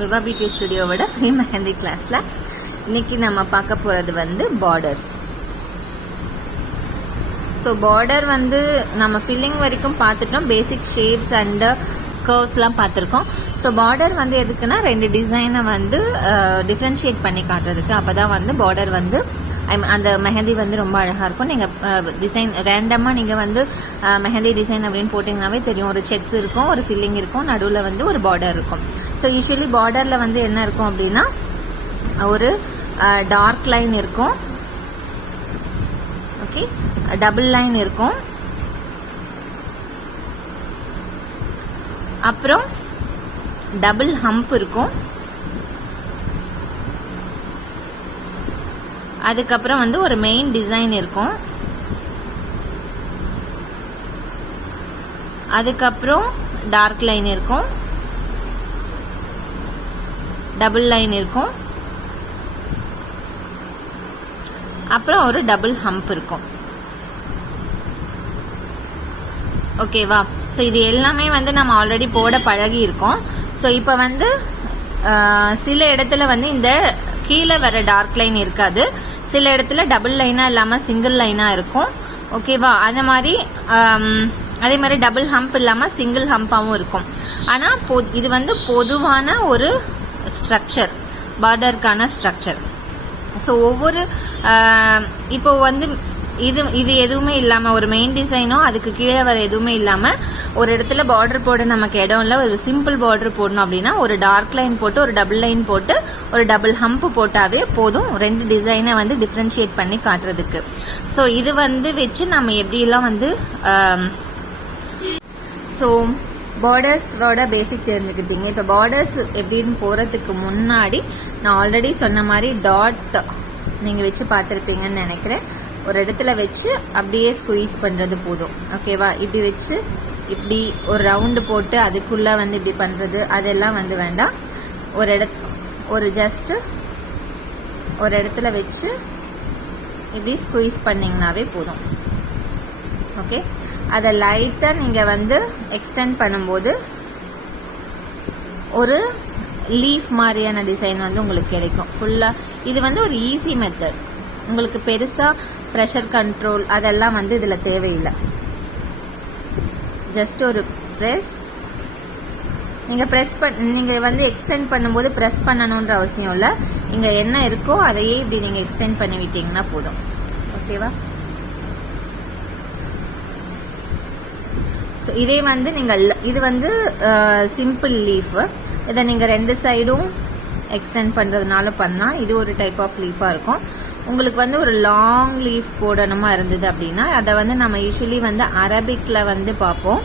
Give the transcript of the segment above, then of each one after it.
விவா beauty ஸ்டுடியோவோட free mehndi கிளாஸில் இன்னைக்கு நம்ம பார்க்க போகிறது வந்து பார்டர்ஸ். ஸோ பார்டர் வந்து நம்ம ஃபில்லிங் வரைக்கும் பார்த்துட்டோம், பேசிக் ஷேப்ஸ் அண்டு கர்வ்ஸ்லாம் பார்த்துருக்கோம். ஸோ பார்டர் வந்து எதுக்குன்னா ரெண்டு டிசைனை வந்து டிஃப்ரென்ஷியேட் பண்ணி காட்டுறதுக்கு. அப்போ தான் வந்து பார்டர் வந்து அந்த மெஹந்தி வந்து ரொம்ப அழகாக இருக்கும். நீங்கள் டிசைன் ரேண்டமாக நீங்கள் வந்து மெஹந்தி டிசைன் அப்படின்னு போட்டிங்கனாவே தெரியும். ஒரு செக்ஸ் இருக்கும், ஒரு ஃபில்லிங் இருக்கும், நடுவில் வந்து ஒரு பார்டர் இருக்கும். ஸோ யூஸ்வலி பார்டரில் வந்து என்ன இருக்கும் அப்படின்னா ஒரு டார்க் லைன் இருக்கும், ஓகே, டபுள் லைன் இருக்கும், அப்புறம் டபுள் ஹம்ப் இருக்கும், அதுக்கப்புறம் வந்து ஒரு மெயின் டிசைன் இருக்கும், அதுக்கப்புறம் டார்க் லைன் இருக்கும், டபுள் லைன் இருக்கும், அப்புறம் ஒரு டபுள் ஹம்ப் இருக்கும். ஓகேவா? ஸோ இது எல்லாமே வந்து நம்ம ஆல்ரெடி போட பழகி இருக்கோம். ஸோ இப்போ வந்து சில இடத்துல வந்து இந்த கீழே வர டார்க் லைன் இருக்காது, சில இடத்துல டபுள் லைனா இல்லாமல் சிங்கிள் லைனா இருக்கும். ஓகேவா? அந்த மாதிரி அதே மாதிரி டபுள் ஹம்ப் இல்லாமல் சிங்கிள் ஹம்பாவும் இருக்கும். ஆனால் இது வந்து பொதுவான ஒரு ஸ்ட்ரக்சர், பார்டருக்கான ஸ்ட்ரக்சர். ஸோ ஒவ்வொரு இப்போ வந்து இது எதுவுமே இல்லாமல் ஒரு மெயின் டிசைனோ அதுக்கு கீழே வர எதுவுமே இல்லாமல் ஒரு இடத்துல பார்டர் போட நமக்கு இடம் இல்லை, ஒரு சிம்பிள் பார்டர் போடணும் அப்படின்னா ஒரு டார்க் லைன் போட்டு ஒரு டபுள் லைன் போட்டு ஒரு டபுள் ஹம்ப் போட்டாவே போதும், ரெண்டு டிசைனை வந்து டிஃப்ரென்ஷியேட் பண்ணி காட்டுறதுக்கு. ஸோ இது வந்து வச்சு நம்ம எப்படிலாம் வந்து ஸோ பார்டர்ஸோட பேசிக் தெரிஞ்சுக்கிட்டீங்க. இப்போ பார்டர்ஸ் எப்படின்னு போகிறதுக்கு முன்னாடி நான் ஆல்ரெடி சொன்ன மாதிரி டாட் நீங்கள் வச்சு பார்த்துருப்பீங்கன்னு நினைக்கிறேன். ஒரு இடத்துல வச்சு அப்படியே ஸ்குவீஸ் பண்ணுறது போதும். ஓகேவா? இப்படி வச்சு இப்படி ஒரு ரவுண்டு போட்டு அதுக்குள்ளே வந்து இப்படி பண்ணுறது அதெல்லாம் வந்து வேண்டாம். ஒரு ஜஸ்ட்டு ஒரு இடத்துல வச்சு இப்படி ஸ்குவீஸ் பண்ணிங்கனாவே போதும். ஓகே, அதை லைட்டாக நீங்கள் வந்து எக்ஸ்டெண்ட் பண்ணும்போது ஒரு லீஃப் மாதிரியான டிசைன் வந்து உங்களுக்கு கிடைக்கும் ஃபுல்லாக. இது வந்து ஒரு ஈஸி மெத்தட், உங்களுக்கு பெருசாக ப்ரெஷர் கண்ட்ரோல் அதெல்லாம் வந்து இதில் தேவையில்லை. ஜஸ்ட் ஒரு ப்ரெஸ், நீங்கள் வந்து எக்ஸ்டெண்ட் பண்ணும்போது ப்ரெஸ் பண்ணணுன்ற அவசியம் இல்லை. இங்கே என்ன இருக்கோ அதையே இப்படி நீங்கள் எக்ஸ்டெண்ட் பண்ணி விட்டீங்கன்னா போதும். ஓகேவா? ஸோ இதே வந்து நீங்கள் இது வந்து சிம்பிள் லீஃப், இதை நீங்கள் ரெண்டு சைடும் எக்ஸ்டெண்ட் பண்ணுறதுனால பண்ணால் இது ஒரு டைப் ஆஃப் லீஃபாக இருக்கும். உங்களுக்கு வந்து ஒரு லாங் லீஃப் போடணுமா இருந்தது அப்படின்னா அதை வந்து நம்ம யூஸ்வலி வந்து அரபிக்கில் வந்து பார்ப்போம்.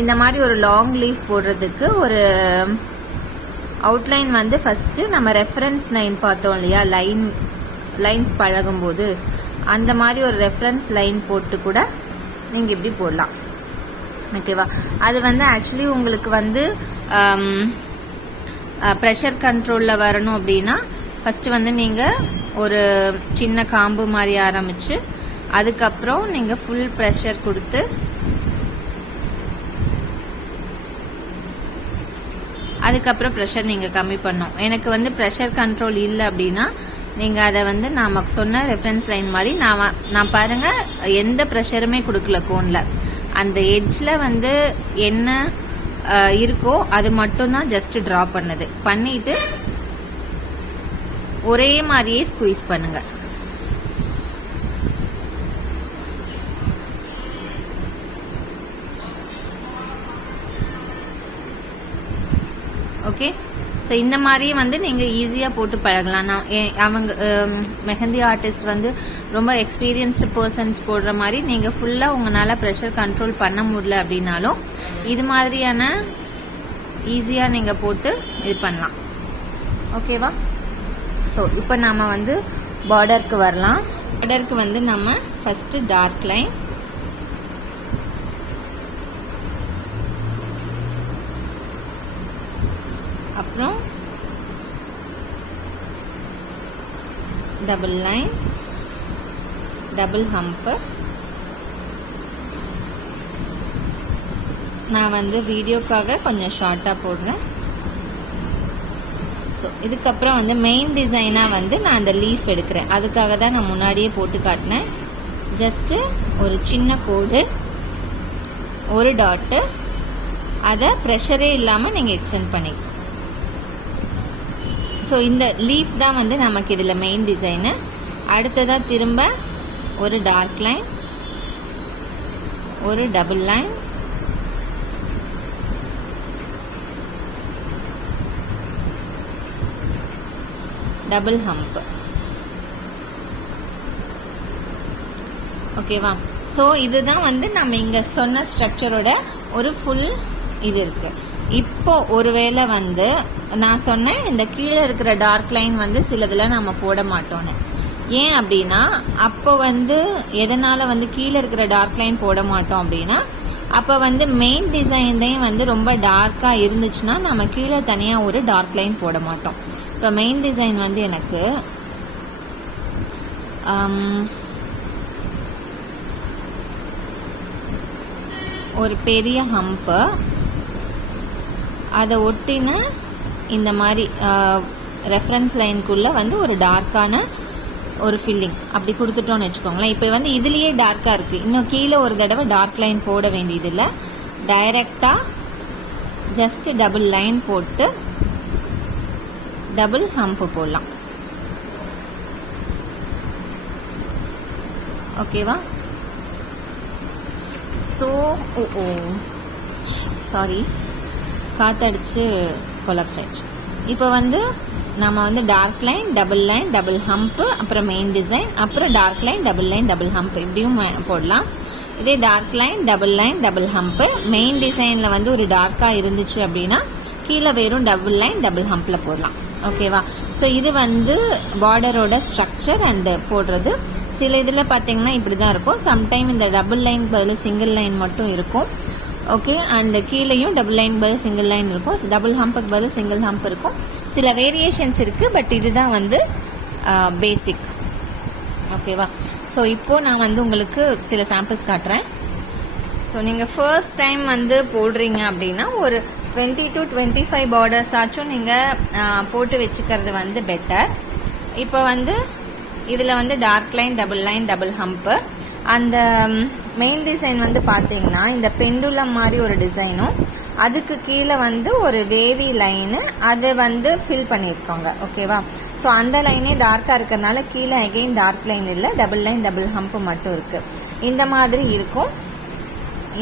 இந்த மாதிரி ஒரு லாங் லீஃப் போடுறதுக்கு ஒரு அவுட்லைன் வந்து ஃபஸ்ட்டு நம்ம ரெஃபரன்ஸ் லைன் பார்த்தோம் இல்லையா, லைன்ஸ் பழகும்போது அந்த மாதிரி ஒரு ரெஃபரன்ஸ் லைன் போட்டு கூட நீங்கள் இப்படி போடலாம். ஓகேவா? அது வந்து ஆக்சுவலி உங்களுக்கு வந்து ப்ரெஷர் கண்ட்ரோலில் வரணும் அப்படின்னா ஃபஸ்ட்டு வந்து நீங்கள் ஒரு சின்ன காம்பு மாதிரி ஆரம்பித்து அதுக்கப்புறம் நீங்கள் ஃபுல் ப்ரெஷர் கொடுத்து அதுக்கப்புறம் ப்ரெஷர் நீங்கள் கம்மி பண்ணணும். எனக்கு வந்து ப்ரெஷர் கண்ட்ரோல் இல்லை அப்படின்னா நீங்கள் அதை வந்து நான் சொன்ன ரெஃபரன்ஸ் லைன் மாதிரி நான் பாருங்கள் எந்த ப்ரெஷருமே கொடுக்கல கோனில், அந்த எட்ஜில் வந்து என்ன இருக்கோ அது மட்டும்தான் ஜஸ்ட் ட்ரா பண்ணிட்டு ஒரே மாதிரியே ஸ்குவீஸ் பண்ணுங்க. ஓகே, ஸோ இந்த மாதிரியே வந்து நீங்கள் ஈஸியாக போட்டு பழகலாம். அவங்க மெஹந்தி ஆர்டிஸ்ட் வந்து ரொம்ப எக்ஸ்பீரியன்ஸ்டு பர்சன்ஸ் போடுற மாதிரி நீங்கள் ஃபுல்லாக உங்களால் ப்ரெஷர் கண்ட்ரோல் பண்ண முடியல அப்படின்னாலும் இது மாதிரியான ஈஸியாக நீங்கள் போட்டு இது பண்ணலாம். ஓகேவா? ஸோ இப்போ நம்ம வந்து பார்டருக்கு வரலாம். பார்டருக்கு வந்து நம்ம ஃபஸ்ட்டு டார்க் லைன், அப்புறம் டபுள் லைன், டபுள் ஹம்ப். நான் வந்து வீடியோக்காக கொஞ்சம் ஷார்ட்டாக போடுறேன். ஸோ இதுக்கப்புறம் வந்து மெயின் டிசைனாக வந்து நான் அந்த லீஃப் எடுக்கிறேன். அதுக்காக தான் நான் முன்னாடியே போட்டு காட்டினேன். ஜஸ்ட்டு ஒரு சின்ன கோடு, ஒரு டாட்டு, அதை ப்ரெஷரே இல்லாமல் நீங்கள் எக்ஸ்டெண்ட் பண்ணி. ஸோ இந்த லீஃப் தான் வந்து நமக்கு இதில் மெயின் டிசைனு. அடுத்ததாக திரும்ப ஒரு டார்க் லைன், ஒரு டபுள் லைன், டபுள் ஹம்ப். ஓகேவா? ஸோ இதுதான் வந்து நம்ம இங்கே சொன்ன ஸ்ட்ரக்சரோட ஒரு ஃபுல் இது இருக்கு. இப்போ ஒருவேளை வந்து நான் சொன்னேன் இந்த கீழே இருக்கிற டார்க் லைன் வந்து சிலதில் நம்ம போட மாட்டோன்னு. ஏன் அப்படின்னா அப்போ வந்து எதனால வந்து கீழே இருக்கிற டார்க் லைன் போட மாட்டோம் அப்படின்னா, அப்போ வந்து மெயின் டிசைன்லேயும் வந்து ரொம்ப டார்க்காக இருந்துச்சுன்னா நம்ம கீழே தனியாக ஒரு டார்க் லைன் போட மாட்டோம். இப்போ மெயின் டிசைன் வந்து எனக்கு ஒரு பெரிய ஹம்பு, அதை ஒட்டின இந்த மாதிரி ரெஃபரன்ஸ் லைனுக்குள்ளே வந்து ஒரு டார்க்கான ஒரு ஃபில்லிங் அப்படி கொடுத்துட்டோன்னு வச்சுக்கோங்களேன். இப்போ வந்து இதுலேயே டார்க்காக இருக்குது, இன்னும் கீழே ஒரு தடவை டார்க் லைன் போட வேண்டியதில்லை. டைரெக்டாக ஜஸ்ட்டு டபுள் லைன் போட்டு டபுள் ஹம்ப் போடலாம். ஓகேவா? ஸோ சாரி, காற்றடிச்சு கொலாப்ஸ் ஆயிடுச்சு. இப்போ வந்து நம்ம வந்து டார்க் லைன், டபுள் ஹம்ப்பு, அப்புறம் மெயின் டிசைன், அப்புறம் டார்க் லைன், டபுள் ஹம்ப் இப்படியும் போடலாம். இதே dark line, double hump, main டிசைனில் வந்து ஒரு டார்க்காக இருந்துச்சு அப்படின்னா கீழே வெறும் டபுள் லைன், டபுள் ஹம்பில் போடலாம். ஓகேவா? ஸோ இது வந்து பார்டரோட ஸ்ட்ரக்சர் அண்டு போடுறது. சில இதில் பார்த்தீங்கன்னா இப்படி தான் இருக்கும். சம்டைம் இந்த டபுள் லைன் பதில் சிங்கிள் லைன் மட்டும் இருக்கும். ஓகே, அண்ட் கீழேயும் டபுள் லைன் பதில் சிங்கிள் லைன் இருக்கும், டபுள் ஹம்புக்கு பதில் சிங்கிள் ஹம்ப் இருக்கும். சில வேரியேஷன்ஸ் இருக்குது, பட் இதுதான் வந்து பேசிக். ஓகேவா? ஸோ இப்போது நான் வந்து உங்களுக்கு சில சாம்பிள்ஸ் காட்டுறேன். ஸோ நீங்கள் ஃபர்ஸ்ட் டைம் வந்து போடுறீங்க அப்படின்னா ஒரு 20 to 25 பார்டர்ஸ் ஆச்சும் நீங்கள் போட்டு வச்சுக்கிறது வந்து பெட்டர். இப்போ வந்து இதில் வந்து டார்க் லைன், டபுள் ஹம்ப்பு. அந்த மெயின் டிசைன் வந்து பார்த்தீங்கன்னா இந்த பெண்டுலம் மாதிரி ஒரு டிசைனும், அதுக்கு கீழே வந்து ஒரு வேவி லைனு அதை வந்து ஃபில் பண்ணியிருக்காங்க. ஓகேவா? ஸோ அந்த லைனே டார்க்காக இருக்கிறதுனால கீழே அகெயின் டார்க் லைன் இல்லை, டபுள் லைன், டபுள் ஹம்ப்பு மட்டும் இருக்குது. இந்த மாதிரி இருக்கும்.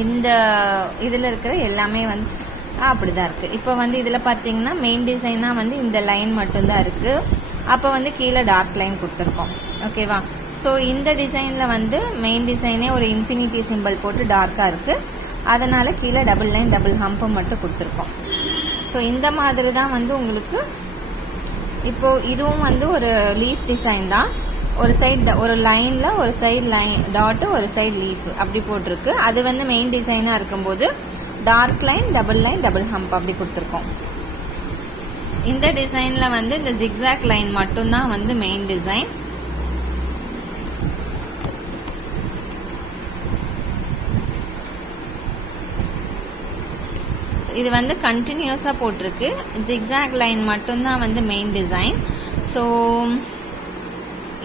இந்த இதில் இருக்கிற எல்லாமே வந்து அப்படி தான் இருக்குது. இப்போ வந்து இதில் பார்த்தீங்கன்னா மெயின் டிசைனாக வந்து இந்த லைன் மட்டும்தான் இருக்குது. அப்போ வந்து கீழே டார்க் லைன் கொடுத்துருக்கோம். ஓகேவா? ஸோ இந்த டிசைனில் வந்து மெயின் டிசைனே ஒரு இன்ஃபினிட்டி சிம்பிள் போட்டு டார்க்காக இருக்குது, அதனால் கீழே டபுள் லைன், டபுள் ஹம்ப்பு மட்டும் கொடுத்துருக்கோம். ஸோ இந்த மாதிரி தான் வந்து உங்களுக்கு இப்போது இதுவும் வந்து ஒரு லீஃப் டிசைன் தான். ஒரு சைடு ஒரு லைனில் ஒரு சைடு லைன் டாட்டு, ஒரு சைடு லீஃப் அப்படி போட்டிருக்கு. அது வந்து மெயின் டிசைனாக இருக்கும்போது டார்க் லைன், டபுள் ஹம்ப் அப்படி கொடுத்துருக்கோம். இந்த டிசைனில் வந்து இந்த ஜிக்ஸாக் லைன் மட்டும்தான் வந்து மெயின் டிசைன். இது வந்து கண்டினியூஸாக போட்டிருக்கு. ஜிக்ஸாக் லைன் மட்டும்தான் வந்து மெயின் டிசைன். ஸோ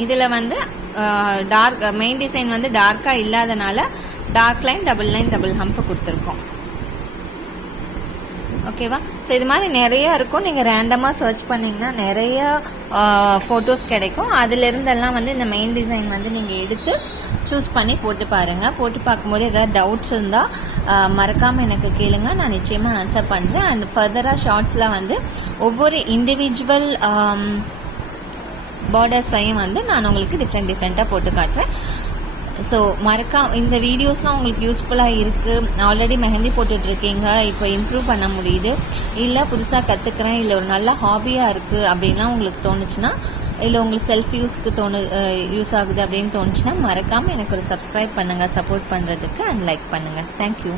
இதில் வந்து மெயின் டிசைன் வந்து டார்க்காக இல்லாதனால டார்க் லைன், டபுள் ஹம்ப் கொடுத்துருக்கோம். ஓகேவா? ஸோ இது மாதிரி நிறைய இருக்கும். நீங்கள் ரேண்டமாக சர்ச் பண்ணிங்கன்னா நிறைய ஃபோட்டோஸ் கிடைக்கும். அதிலிருந்தெல்லாம் வந்து இந்த மெயின் டிசைன் வந்து நீங்கள் எடுத்து சூஸ் பண்ணி போட்டு பாருங்கள். போட்டு பார்க்கும்போது ஏதாவது டவுட்ஸ் இருந்தால் மறக்காமல் எனக்கு கேளுங்க, நான் நிச்சயமாக ஆன்சர் பண்ணுறேன். அண்ட் ஃபர்தராக ஷார்ட்ஸில் வந்து ஒவ்வொரு இண்டிவிஜுவல் பார்டர்ஸையும் வந்து நான் உங்களுக்கு டிஃப்ரெண்ட்டாக போட்டு காட்டுறேன். ஸோ இந்த வீடியோஸ்லாம் உங்களுக்கு யூஸ்ஃபுல்லாக இருக்குது. ஆல்ரெடி மெஹந்தி போட்டுட்ருக்கீங்க, இப்போ இம்ப்ரூவ் பண்ண முடியுது, இல்லை புதுசாக கற்றுக்குறேன், இல்லை ஒரு நல்ல ஹாபியாக இருக்குது அப்படின்லாம் உங்களுக்கு தோணுச்சுன்னா, இல்லை உங்களுக்கு செல்ஃப் யூஸ்க்கு யூஸ் ஆகுது அப்படின்னு தோணுச்சுன்னா மறக்காமல் எனக்கு ஒரு சப்ஸ்கிரைப் பண்ணுங்கள், சப்போர்ட் பண்ணுறதுக்கு, அண்ட் லைக் பண்ணுங்கள். தேங்க்யூ.